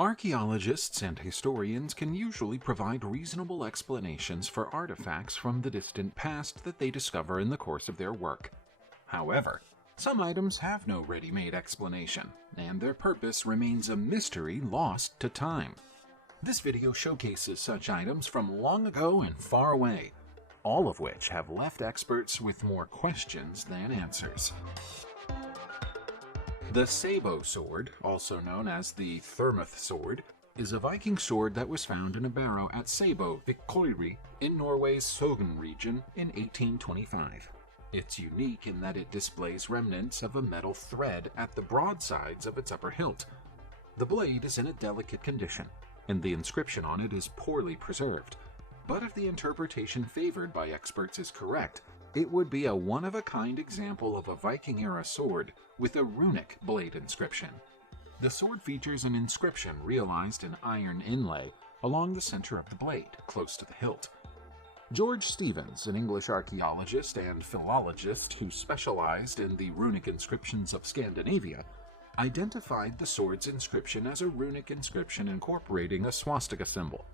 Archaeologists and historians can usually provide reasonable explanations for artifacts from the distant past that they discover in the course of their work. However, some items have no ready-made explanation, and their purpose remains a mystery lost to time. This video showcases such items from long ago and far away, all of which have left experts with more questions than answers. The Sabo sword, also known as the Thermuth sword, is a Viking sword that was found in a barrow at Sabo, Victory, in Norway's Sogn region in 1825. It's unique in that it displays remnants of a metal thread at the broadsides of its upper hilt. The blade is in a delicate condition, and the inscription on it is poorly preserved. But if the interpretation favored by experts is correct, it would be a one-of-a-kind example of a Viking-era sword with a runic blade inscription. The sword features an inscription realized in iron inlay along the center of the blade, close to the hilt. George Stevens, an English archaeologist and philologist who specialized in the runic inscriptions of Scandinavia, identified the sword's inscription as a runic inscription incorporating a swastika symbol.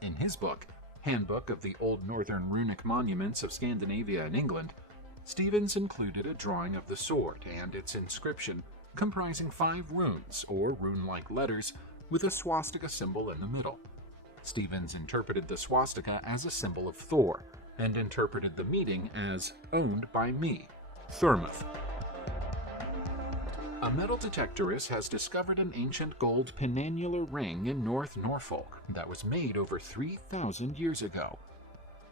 In his book, Handbook of the Old Northern Runic Monuments of Scandinavia and England, Stevens included a drawing of the sword and its inscription comprising 5 runes, or rune-like letters, with a swastika symbol in the middle. Stevens interpreted the swastika as a symbol of Thor, and interpreted the meaning as owned by me, Thermuth. A metal detectorist has discovered an ancient gold penannular ring in North Norfolk that was made over 3,000 years ago.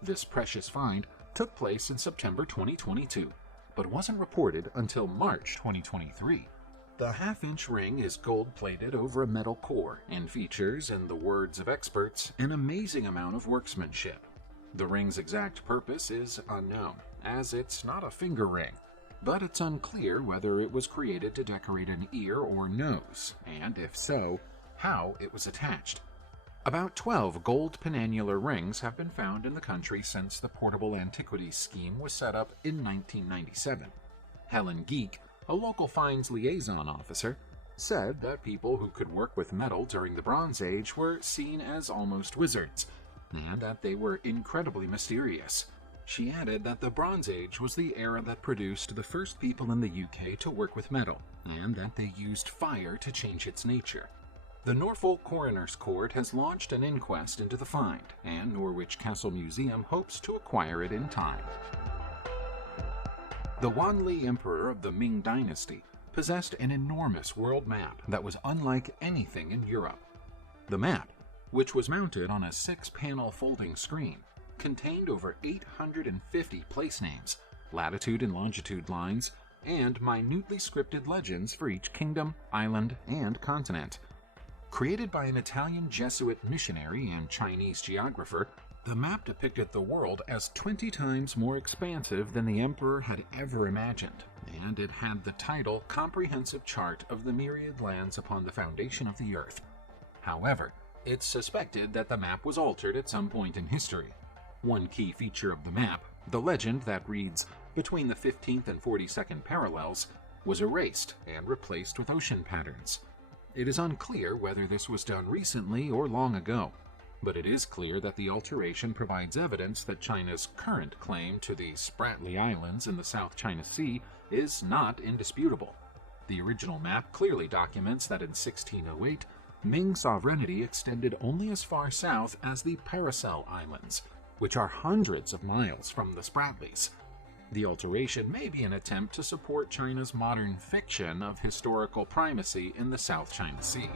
This precious find took place in September 2022, but wasn't reported until March 2023. The half-inch ring is gold-plated over a metal core and features, in the words of experts, an amazing amount of workmanship. The ring's exact purpose is unknown, as it's not a finger ring, but it's unclear whether it was created to decorate an ear or nose, and if so, how it was attached. About 12 gold penannular rings have been found in the country since the Portable Antiquities Scheme was set up in 1997. Helen Geek, a local finds liaison officer, said that people who could work with metal during the Bronze Age were seen as almost wizards, and that they were incredibly mysterious. She added that the Bronze Age was the era that produced the first people in the UK to work with metal, and that they used fire to change its nature. The Norfolk Coroner's Court has launched an inquest into the find, and Norwich Castle Museum hopes to acquire it in time. The Wanli Emperor of the Ming Dynasty possessed an enormous world map that was unlike anything in Europe. The map, which was mounted on a 6-panel folding screen, contained over 850 place names, latitude and longitude lines, and minutely scripted legends for each kingdom, island, and continent. Created by an Italian Jesuit missionary and Chinese geographer, the map depicted the world as 20 times more expansive than the emperor had ever imagined, and it had the title Comprehensive Chart of the Myriad Lands Upon the Foundation of the Earth. However, it's suspected that the map was altered at some point in history. One key feature of the map, the legend that reads, "Between the 15th and 42nd parallels," was erased and replaced with ocean patterns. It is unclear whether this was done recently or long ago, but it is clear that the alteration provides evidence that China's current claim to the Spratly Islands in the South China Sea is not indisputable. The original map clearly documents that in 1608, Ming sovereignty extended only as far south as the Paracel Islands, which are hundreds of miles from the Spratlys. The alteration may be an attempt to support China's modern fiction of historical primacy in the South China Sea.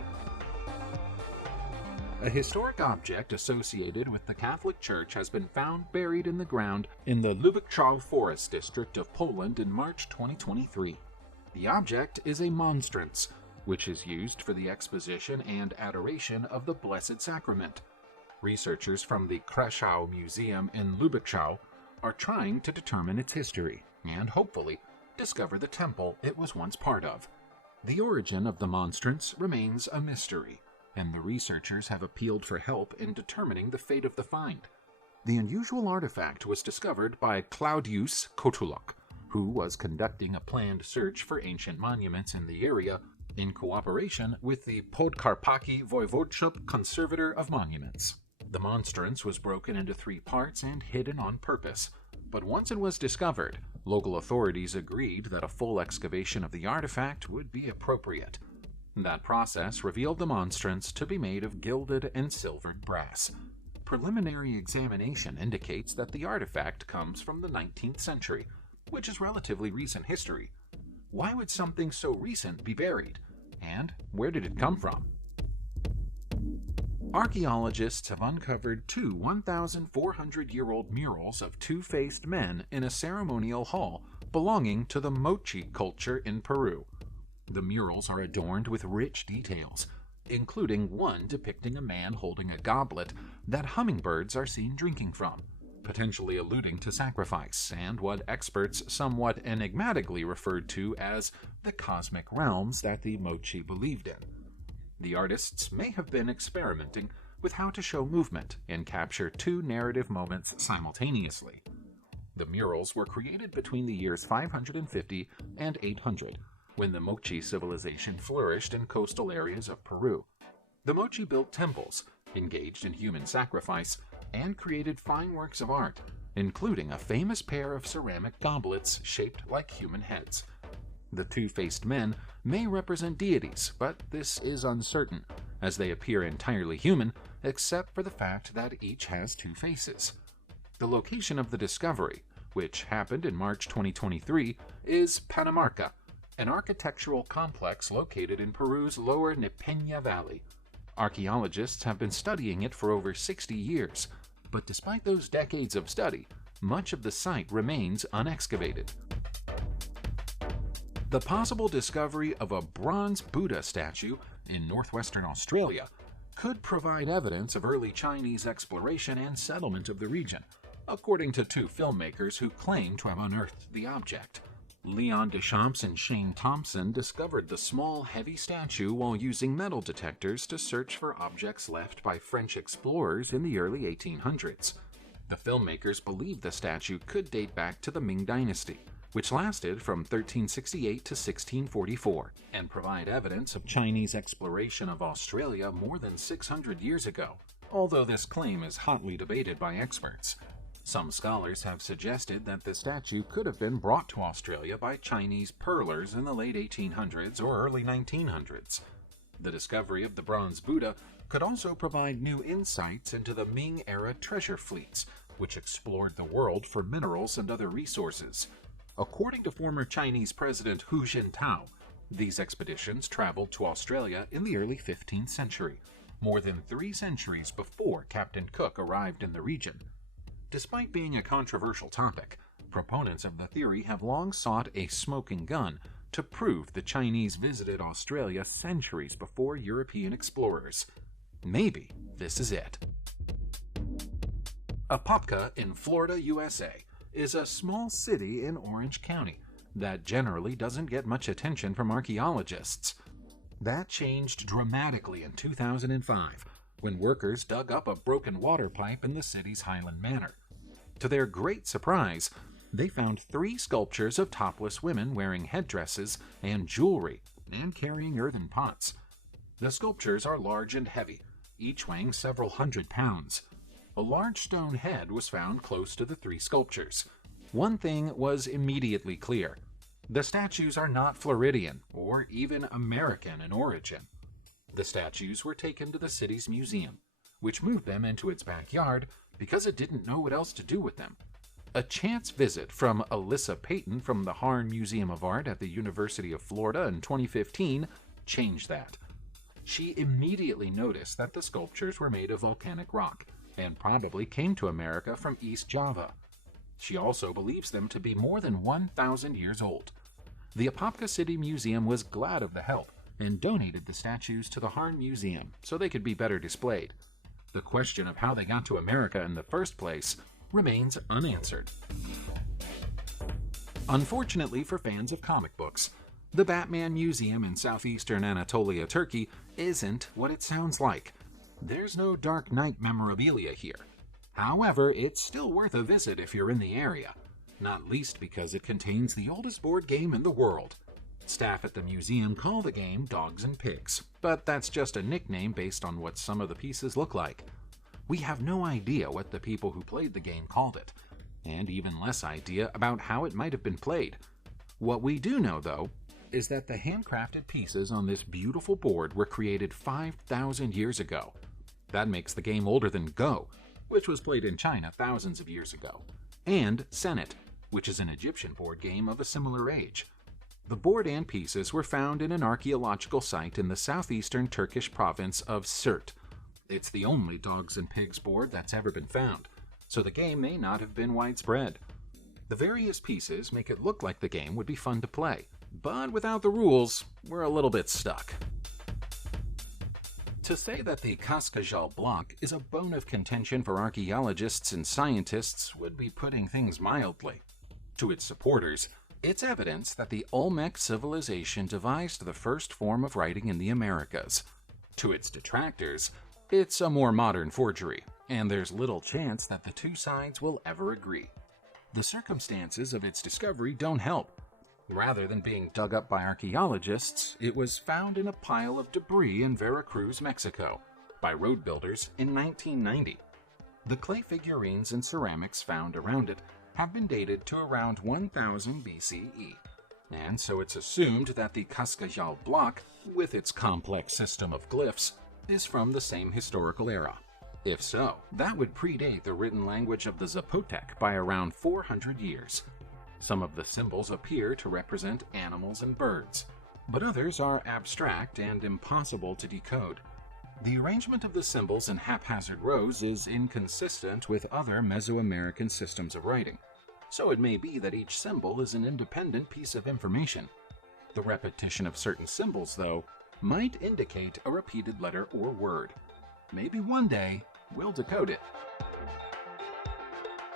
A historic object associated with the Catholic Church has been found buried in the ground in the Lubekczał Forest District of Poland in March 2023. The object is a monstrance, which is used for the exposition and adoration of the Blessed Sacrament. Researchers from the Krakow Museum in Lubekczał are trying to determine its history and, hopefully, discover the temple it was once part of. The origin of the monstrance remains a mystery, and the researchers have appealed for help in determining the fate of the find. The unusual artifact was discovered by Claudius Kotulak, who was conducting a planned search for ancient monuments in the area in cooperation with the Podkarpacki Voivodeship Conservator of Monuments. The monstrance was broken into 3 parts and hidden on purpose, but once it was discovered, local authorities agreed that a full excavation of the artifact would be appropriate. That process revealed the monstrance to be made of gilded and silvered brass. Preliminary examination indicates that the artifact comes from the 19th century, which is relatively recent history. Why would something so recent be buried? And where did it come from? Archaeologists have uncovered 2 1,400-year-old murals of 2-faced men in a ceremonial hall belonging to the Moche culture in Peru. The murals are adorned with rich details, including one depicting a man holding a goblet that hummingbirds are seen drinking from, potentially alluding to sacrifice and what experts somewhat enigmatically referred to as the cosmic realms that the Moche believed in. The artists may have been experimenting with how to show movement and capture 2 narrative moments simultaneously. The murals were created between the years 550 and 800, when the Moche civilization flourished in coastal areas of Peru. The Moche built temples, engaged in human sacrifice, and created fine works of art, including a famous pair of ceramic goblets shaped like human heads. The 2-faced men may represent deities, but this is uncertain, as they appear entirely human, except for the fact that each has 2 faces. The location of the discovery, which happened in March 2023, is Panamarca, an architectural complex located in Peru's lower Nipeña Valley. Archaeologists have been studying it for over 60 years, but despite those decades of study, much of the site remains unexcavated. The possible discovery of a bronze Buddha statue in northwestern Australia could provide evidence of early Chinese exploration and settlement of the region, according to 2 filmmakers who claim to have unearthed the object. Leon Deschamps and Shane Thompson discovered the small, heavy statue while using metal detectors to search for objects left by French explorers in the early 1800s. The filmmakers believe the statue could date back to the Ming Dynasty, which lasted from 1368 to 1644, and provide evidence of Chinese exploration of Australia more than 600 years ago, although this claim is hotly debated by experts. Some scholars have suggested that the statue could have been brought to Australia by Chinese pearlers in the late 1800s or early 1900s. The discovery of the bronze Buddha could also provide new insights into the Ming-era treasure fleets, which explored the world for minerals and other resources. According to former Chinese President Hu Jintao, these expeditions traveled to Australia in the early 15th century, more than 3 centuries before Captain Cook arrived in the region. Despite being a controversial topic, proponents of the theory have long sought a smoking gun to prove the Chinese visited Australia centuries before European explorers. Maybe this is it. Apopka in Florida, USA, is a small city in Orange County that generally doesn't get much attention from archaeologists. That changed dramatically in 2005, when workers dug up a broken water pipe in the city's Highland Manor. To their great surprise, they found 3 sculptures of topless women wearing headdresses and jewelry and carrying earthen pots. The sculptures are large and heavy, each weighing several hundred pounds. A large stone head was found close to the 3 sculptures. One thing was immediately clear. The statues are not Floridian or even American in origin. The statues were taken to the city's museum, which moved them into its backyard because it didn't know what else to do with them. A chance visit from Alyssa Payton from the Harn Museum of Art at the University of Florida in 2015 changed that. She immediately noticed that the sculptures were made of volcanic rock and probably came to America from East Java. She also believes them to be more than 1,000 years old. The Apopka City Museum was glad of the help and donated the statues to the Harn Museum so they could be better displayed. The question of how they got to America in the first place remains unanswered. Unfortunately for fans of comic books, the Batman Museum in southeastern Anatolia, Turkey isn't what it sounds like. There's no Dark Knight memorabilia here. However, it's still worth a visit if you're in the area, not least because it contains the oldest board game in the world. Staff at the museum call the game Dogs and Pigs, but that's just a nickname based on what some of the pieces look like. We have no idea what the people who played the game called it, and even less idea about how it might have been played. What we do know, though, is that the handcrafted pieces on this beautiful board were created 5,000 years ago. That makes the game older than Go, which was played in China thousands of years ago, and Senet, which is an Egyptian board game of a similar age. The board and pieces were found in an archaeological site in the southeastern Turkish province of Sirt. It's the only Dogs and Pigs board that's ever been found, so the game may not have been widespread. The various pieces make it look like the game would be fun to play, but without the rules, we're a little bit stuck. To say that the Cascajal block is a bone of contention for archaeologists and scientists would be putting things mildly. To its supporters, it's evidence that the Olmec civilization devised the first form of writing in the Americas. To its detractors, it's a more modern forgery, and there's little chance that the two sides will ever agree. The circumstances of its discovery don't help. Rather than being dug up by archaeologists, it was found in a pile of debris in Veracruz, Mexico, by road builders in 1990. The clay figurines and ceramics found around it have been dated to around 1000 BCE, and so it's assumed that the Cascajal block, with its complex system of glyphs, is from the same historical era. If so, that would predate the written language of the Zapotec by around 400 years. Some of the symbols appear to represent animals and birds, but others are abstract and impossible to decode. The arrangement of the symbols in haphazard rows is inconsistent with other Mesoamerican systems of writing, so it may be that each symbol is an independent piece of information. The repetition of certain symbols, though, might indicate a repeated letter or word. Maybe one day we'll decode it.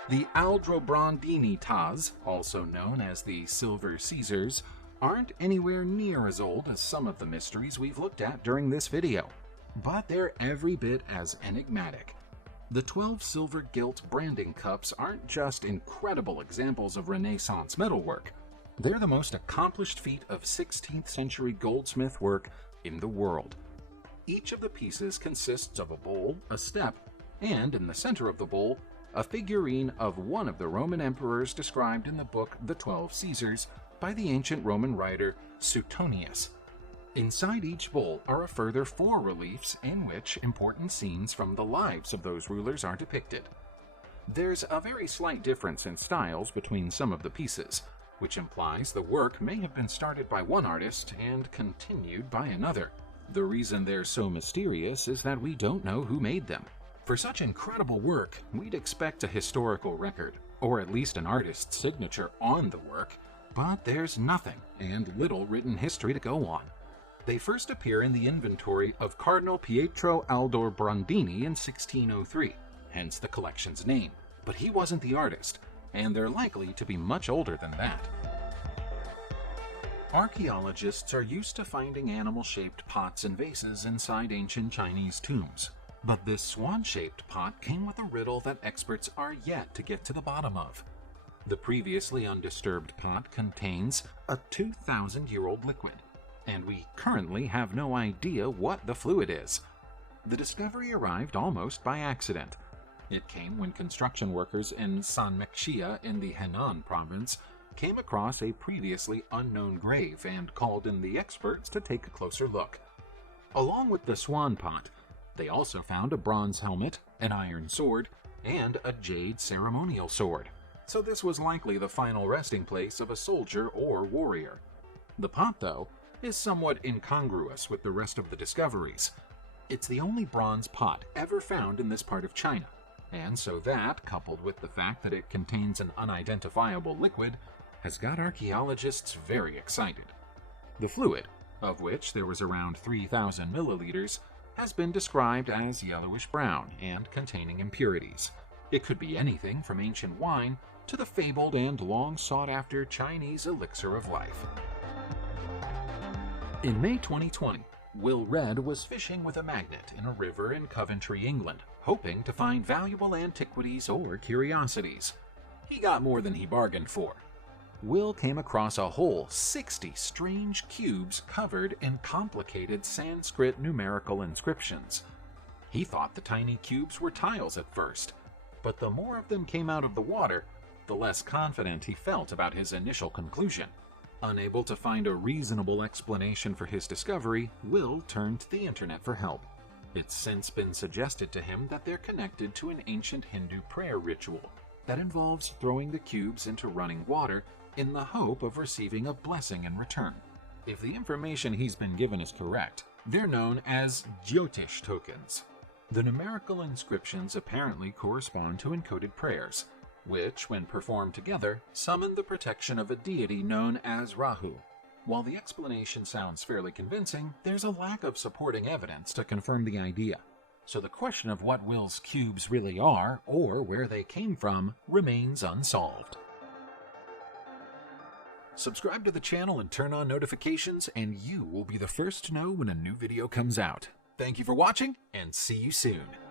The Aldrobrandini Taz, also known as the Silver Caesars, aren't anywhere near as old as some of the mysteries we've looked at during this video, but they're every bit as enigmatic. The 12 silver gilt branding cups aren't just incredible examples of Renaissance metalwork. They're the most accomplished feat of 16th century goldsmith work in the world. Each of the pieces consists of a bowl, a step, and in the center of the bowl, a figurine of one of the Roman emperors described in the book The 12 Caesars by the ancient Roman writer Suetonius. Inside each bowl are a further 4 reliefs in which important scenes from the lives of those rulers are depicted. There's a very slight difference in styles between some of the pieces, which implies the work may have been started by one artist and continued by another. The reason they're so mysterious is that we don't know who made them. For such incredible work, we'd expect a historical record, or at least an artist's signature on the work, but there's nothing, and little written history to go on. They first appear in the inventory of Cardinal Pietro Aldrobrandini in 1603, hence the collection's name, but he wasn't the artist, and they're likely to be much older than that. Archaeologists are used to finding animal-shaped pots and vases inside ancient Chinese tombs. But this swan-shaped pot came with a riddle that experts are yet to get to the bottom of. The previously undisturbed pot contains a 2,000-year-old liquid, and we currently have no idea what the fluid is. The discovery arrived almost by accident. It came when construction workers in Sanmekshia in the Henan province came across a previously unknown grave and called in the experts to take a closer look. Along with the swan pot, they also found a bronze helmet, an iron sword, and a jade ceremonial sword. So this was likely the final resting place of a soldier or warrior. The pot, though, is somewhat incongruous with the rest of the discoveries. It's the only bronze pot ever found in this part of China, and so that, coupled with the fact that it contains an unidentifiable liquid, has got archaeologists very excited. The fluid, of which there was around 3,000 milliliters, has been described as yellowish-brown and containing impurities. It could be anything from ancient wine to the fabled and long-sought-after Chinese elixir of life. In May 2020, Will Red was fishing with a magnet in a river in Coventry, England, hoping to find valuable antiquities or curiosities. He got more than he bargained for. Will came across a whole 60 strange cubes covered in complicated Sanskrit numerical inscriptions. He thought the tiny cubes were tiles at first, but the more of them came out of the water, the less confident he felt about his initial conclusion. Unable to find a reasonable explanation for his discovery, Will turned to the internet for help. It's since been suggested to him that they're connected to an ancient Hindu prayer ritual that involves throwing the cubes into running water in the hope of receiving a blessing in return. If the information he's been given is correct, they're known as Jyotish tokens. The numerical inscriptions apparently correspond to encoded prayers, which, when performed together, summon the protection of a deity known as Rahu. While the explanation sounds fairly convincing, there's a lack of supporting evidence to confirm the idea. So the question of what Will's cubes really are, or where they came from, remains unsolved. Subscribe to the channel and turn on notifications, and you will be the first to know when a new video comes out. Thank you for watching, and see you soon.